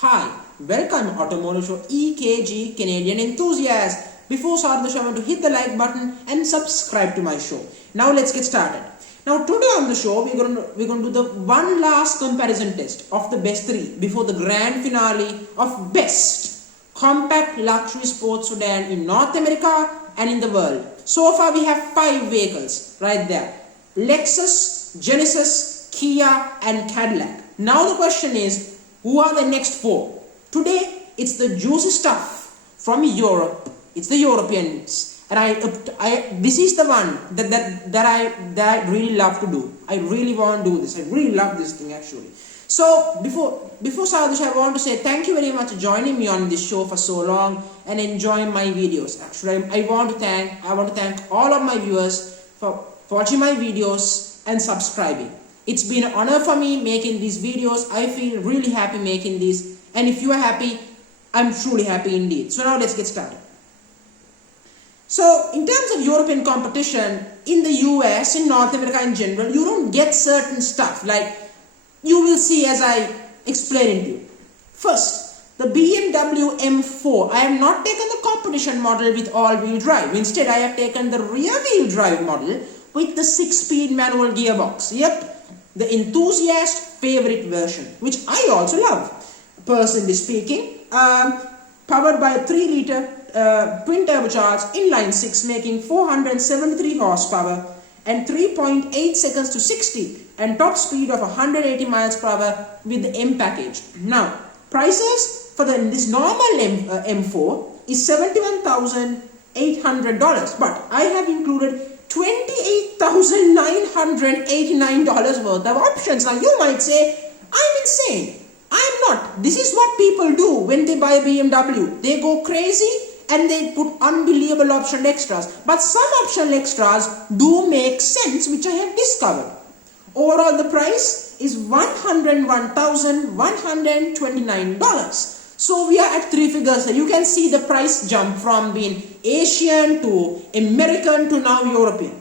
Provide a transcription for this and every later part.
Hi, welcome Automotive Show EKG Canadian Enthusiast. Before starting the show, I want to hit the like button and subscribe to my show. Now let's get started. Now today on the show, we're going to do the one last comparison test of the best three before the grand finale of best compact luxury sports sedan in North America and in the world. So far we have 5 vehicles right there: Lexus, Genesis, Kia and Cadillac. Now the question is, who are the next 4? Today it's the juicy stuff from Europe. It's the Europeans, and this is the one that I really love to do. I really want to do this. I really love this thing actually. So before starting the show, I want to say thank you very much for joining me on this show for so long and enjoying my videos. Actually, I want to thank all of my viewers for watching my videos and subscribing. It's been an honor for me making these videos. I feel really happy making these, and if you are happy, I'm truly happy indeed. So now let's get started. So in terms of European competition, in the US, in North America in general, you don't get certain stuff like you will see as I explain it to you. First, the Bmw M4. I have not taken the competition model with all-wheel drive. Instead, I have taken the rear-wheel drive model with the 6-speed manual gearbox. Yep. The enthusiast favorite version, which I also love, personally speaking. Powered by a 3-liter twin turbocharged inline 6, making 473 horsepower and 3.8 seconds to 60, and top speed of 180 miles per hour with the M package. Now, prices for this normal M4 is $71,800, but I have included $28,989 worth of options. Now you might say, I'm insane. I'm not. This is what people do when they buy a BMW. They go crazy and they put unbelievable option extras. But some option extras do make sense, which I have discovered. Overall, the price is $101,129. So we are at 3 figures. So you can see the price jump from being Asian to American to now European.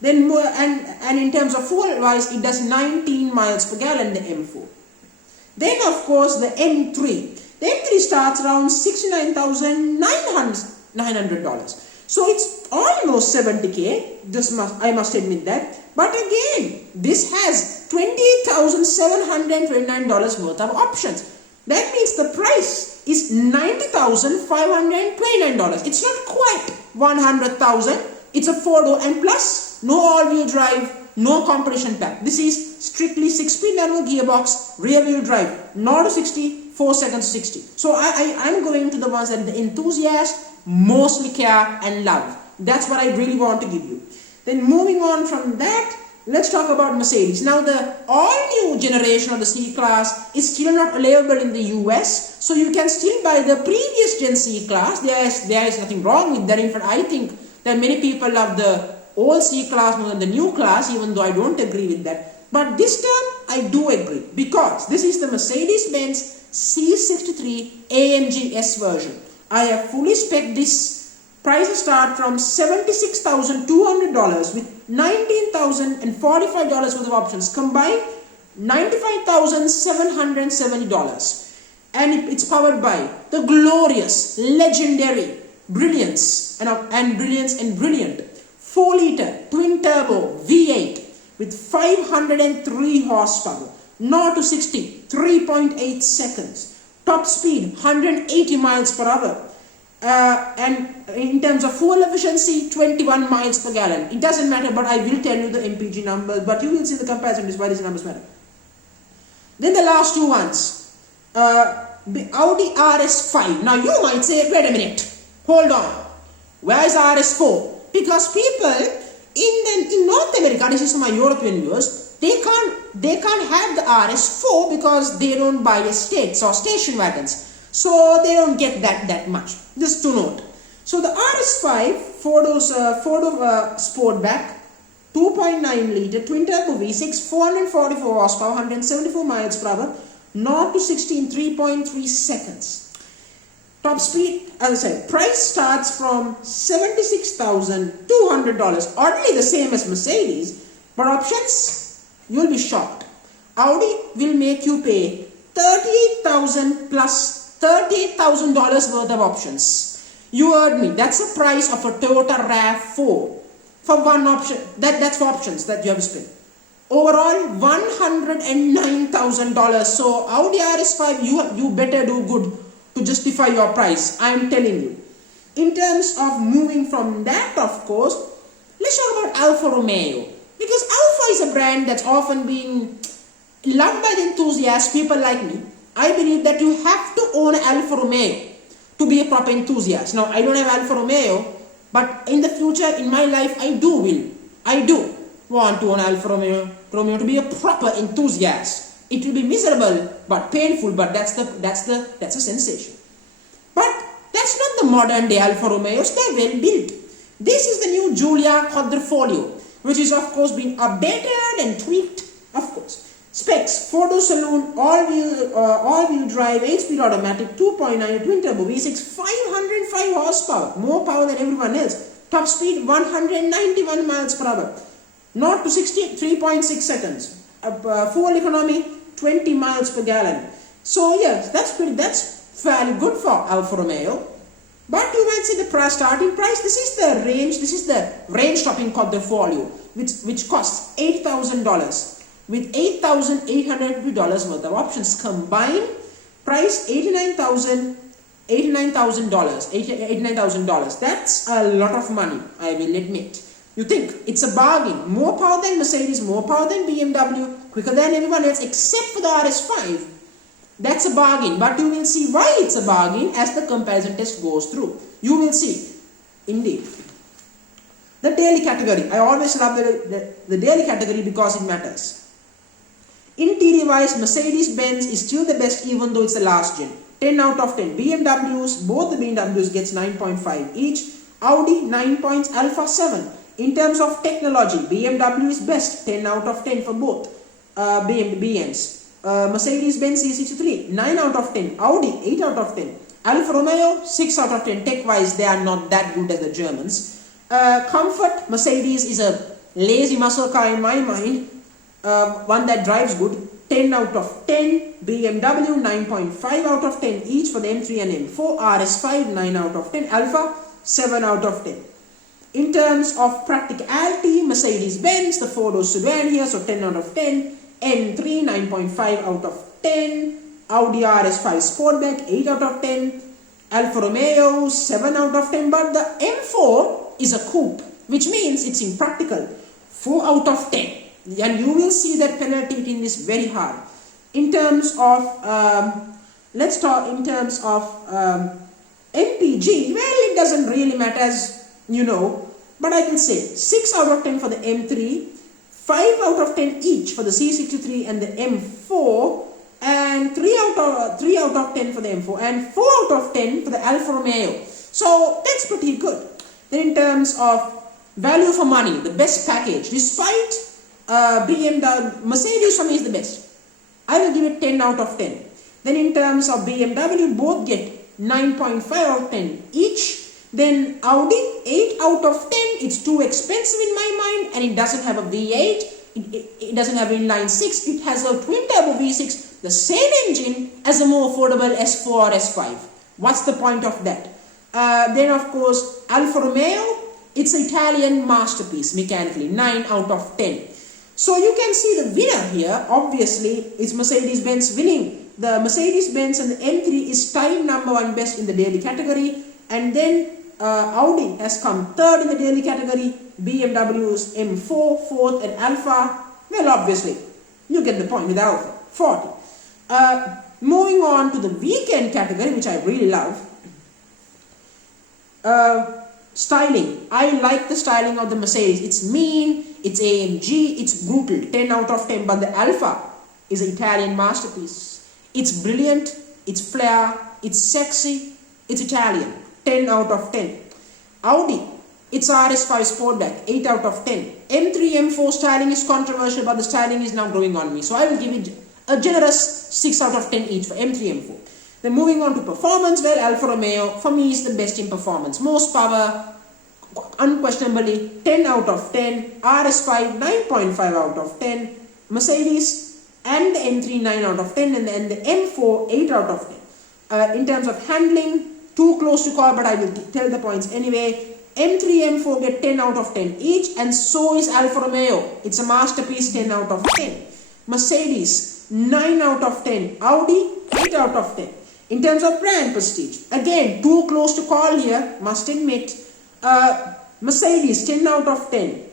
Then and in terms of fuel wise, it does 19 miles per gallon, the M4. Then of course the M3. The M3 starts around $69,900. So it's almost 70k. I must admit that. But again, this has $28,729 worth of options. That means the price is $90,529. It's not quite $100,000. It's a 4-door and plus no all-wheel drive, no competition pack. This is strictly 6-speed manual gearbox, rear-wheel drive, 0 to 60, 4 seconds 60. So I'm going to the ones that the enthusiasts mostly care and love. That's what I really want to give you. Then moving on from that, let's talk about Mercedes. Now the all-new generation of the C-Class is still not available in the US, so you can still buy the previous gen C-Class. There is nothing wrong with that. In fact, I think that many people love the old C-Class more than the new class, even though I don't agree with that. But this time, I do agree, because this is the Mercedes-Benz C63 AMG S version. I have fully spec'd this. Prices start from $76,200 with $19,045 worth of options. Combined, $95,770. And it's powered by the glorious, legendary Brilliance and Brilliant 4-liter twin-turbo V8 with 503 horsepower, 0 to 60, 3.8 seconds. Top speed, 180 miles per hour. And in terms of fuel efficiency, 21 miles per gallon. It doesn't matter, but I will tell you the MPG numbers, but you will see the comparison is why these numbers matter. Then the last 2 ones, the Audi Rs5. Now you might say, wait a minute, hold on, where is Rs4? Because people in North America, this is my European viewers, they can't have the Rs4 because they don't buy estates or station wagons. So they don't get that much. Just to note. So the Rs5 4-door Sportback, 2.9 liter twin turbo V6, 444 horsepower, 174 miles per hour, 0 to 60 in 3.3 seconds. Top speed, as I said, price starts from $76,200. Oddly the same as Mercedes, but options, you'll be shocked. Audi will make you pay $38,000 plus $38,000 worth of options. You heard me. That's the price of a Toyota RAV4 for one option. That's for options that you have to spend. Overall, $109,000. So Audi Rs5, you better do good to justify your price. I am telling you. In terms of moving from that, of course, let's talk about Alfa Romeo. Because Alfa is a brand that's often being loved by the enthusiasts, people like me. I believe that you have to own Alfa Romeo to be a proper enthusiast. Now, I don't have Alfa Romeo, but in the future, in my life, I do want to own Alfa Romeo to be a proper enthusiast. It will be miserable, but painful, but that's a sensation. But that's not the modern day Alfa Romeos, they're well built. This is the new Giulia Quadrifoglio, which is of course been updated and tweaked, of course. Specs: 4-door saloon, all-wheel drive, 8-speed automatic, 2.9 twin-turbo V6, 505 horsepower, more power than everyone else. Top speed 191 miles per hour, 0 to 60 3.6 seconds. Fuel economy 20 miles per gallon. So yes, that's fairly good for Alfa Romeo. But you might see the starting price. This is the range topping Quadrifoglio, which costs $8,000. With $8,850 worth of options combined, price $89,000. That's a lot of money, I will admit. You think it's a bargain. More power than Mercedes, more power than BMW, quicker than everyone else except for the Rs5. That's a bargain, but you will see why it's a bargain as the comparison test goes through. You will see, indeed. The daily category. I always love the daily category because it matters. Interior wise, Mercedes-Benz is still the best even though it's the last gen. 10 out of 10. BMWs, both the BMWs gets 9.5 each. Audi 9 points, Alfa 7. In terms of technology, BMW is best, 10 out of 10 for both BMs. Mercedes-Benz C63, 9 out of 10. Audi, 8 out of 10. Alfa Romeo, 6 out of 10. Tech-wise, they are not that good as the Germans. Comfort, Mercedes is a lazy muscle car in my mind. One that drives good, 10 out of 10. BMW, 9.5 out of 10 each for the M3 and M4. Rs5, 9 out of 10. Alfa, 7 out of 10. In terms of practicality, Mercedes-Benz, the 4-door sedan here, so 10 out of 10. M3, 9.5 out of 10. Audi Rs5 Sportback, 8 out of 10. Alfa Romeo, 7 out of 10. But the M4 is a coupe, which means it's impractical. 4 out of 10. And you will see that penalty rating is very hard. In terms of, let's talk in terms of MPG. Well, it doesn't really matter as you know. But I can say 6 out of 10 for the M3. 5 out of 10 each for the C63 and the M4, and 3 out of 10 for the M4, and 4 out of 10 for the Alfa Romeo. So that's pretty good. Then in terms of value for money, the best package, despite BMW, Mercedes for me is the best. I will give it 10 out of 10. Then in terms of BMW, both get 9.5 out of 10 each. Then Audi, 8 out of 10. It's too expensive in my mind, and it doesn't have a V8. It doesn't have inline 6. It has a twin-turbo V6, the same engine as a more affordable S4 or S5. What's the point of that? Then, of course, Alfa Romeo, it's an Italian masterpiece mechanically, 9 out of 10. So you can see the winner here, obviously, is Mercedes-Benz winning. The Mercedes-Benz and the M3 is tied #1 best in the daily category, and then Audi has come third in the daily category, BMW's M4 fourth, and Alfa, well, obviously, you get the point with Alfa, 40. Moving on to the weekend category, which I really love. Styling. I like the styling of the Mercedes. It's mean, it's AMG, it's brutal, 10 out of 10, but the Alfa is an Italian masterpiece. It's brilliant, it's flair, it's sexy, it's Italian. 10 out of 10. Audi, it's Rs5 Sportback, 8 out of 10. M3, M4 styling is controversial, but the styling is now growing on me. So I will give it a generous 6 out of 10 each for M3, M4. Then moving on to performance, well, Alfa Romeo, for me, is the best in performance. Most power, unquestionably, 10 out of 10. Rs5, 9.5 out of 10. Mercedes, and the M3 9 out of 10, and the M4 8 out of 10. In terms of handling, too close to call, but I will tell the points anyway. M3, M4 get 10 out of 10 each, and so is Alfa Romeo. It's a masterpiece, 10 out of 10. Mercedes, 9 out of 10. Audi, 8 out of 10. In terms of brand prestige, again, too close to call here, must admit. Mercedes, 10 out of 10.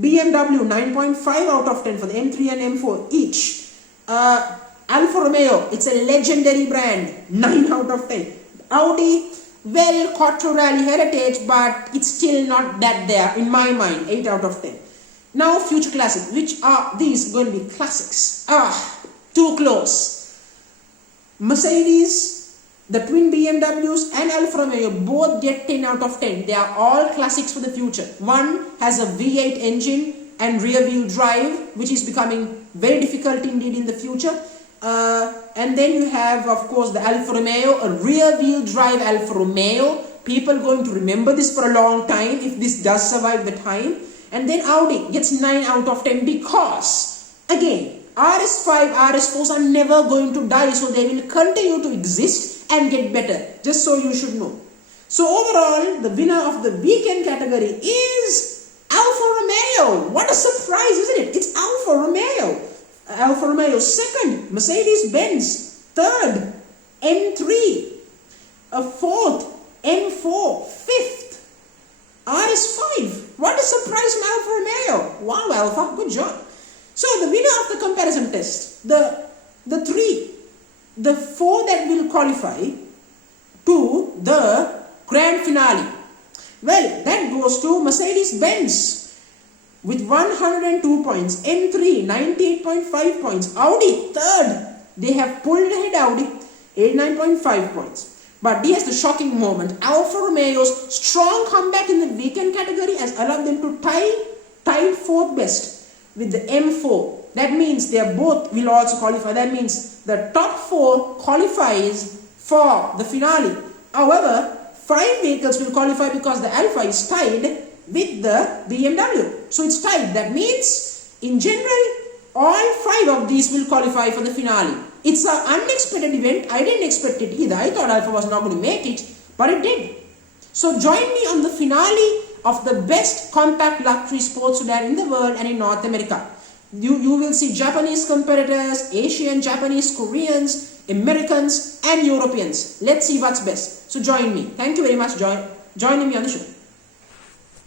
BMW, 9.5 out of 10 for the M3 and M4 each. Alfa Romeo, it's a legendary brand, 9 out of 10. Audi, well, Quattro Rally heritage, but it's still not that there in my mind, 8 out of 10. Now, future classics. Which are these going to be classics? Too close. Mercedes, the twin BMWs and Alfa Romeo both get 10 out of 10. They are all classics for the future. One has a V8 engine and rear wheel drive, which is becoming very difficult indeed in the future. And then you have, of course, the Alfa Romeo, a rear wheel drive Alfa Romeo. People going to remember this for a long time if this does survive the time. And then Audi gets 9 out of 10 because, again, Rs5, Rs4s are never going to die, so they will continue to exist and get better, just so you should know. So overall, the winner of the weekend category is Alfa Romeo. What a surprise, isn't it? It's Alfa Romeo. Alfa Romeo second, Mercedes-Benz third, M3 fourth, M4 fifth, Rs5. What a surprise from Alfa Romeo. Wow, Alfa, good job. So the winner of the comparison test, the four that will qualify to the grand finale, well, that goes to Mercedes-Benz with 102 points, M3 98.5 points, Audi third, they have pulled ahead Audi 89.5 points. But here's the shocking moment. Alfa Romeo's strong comeback in the weekend category has allowed them to tie fourth best with the M4. That means they both will also qualify. That means the top 4 qualifies for the finale. However, 5 vehicles will qualify because the Alfa is tied with the BMW. So it's tied. That means, in general, all 5 of these will qualify for the finale. It's an unexpected event. I didn't expect it either. I thought Alfa was not going to make it, but it did. So join me on the finale of the best compact luxury sports sedan in the world and in North America. You will see Japanese competitors, Asian, Japanese, Koreans, Americans and Europeans. Let's see what's best. So join me. Thank you very much joining me on the show.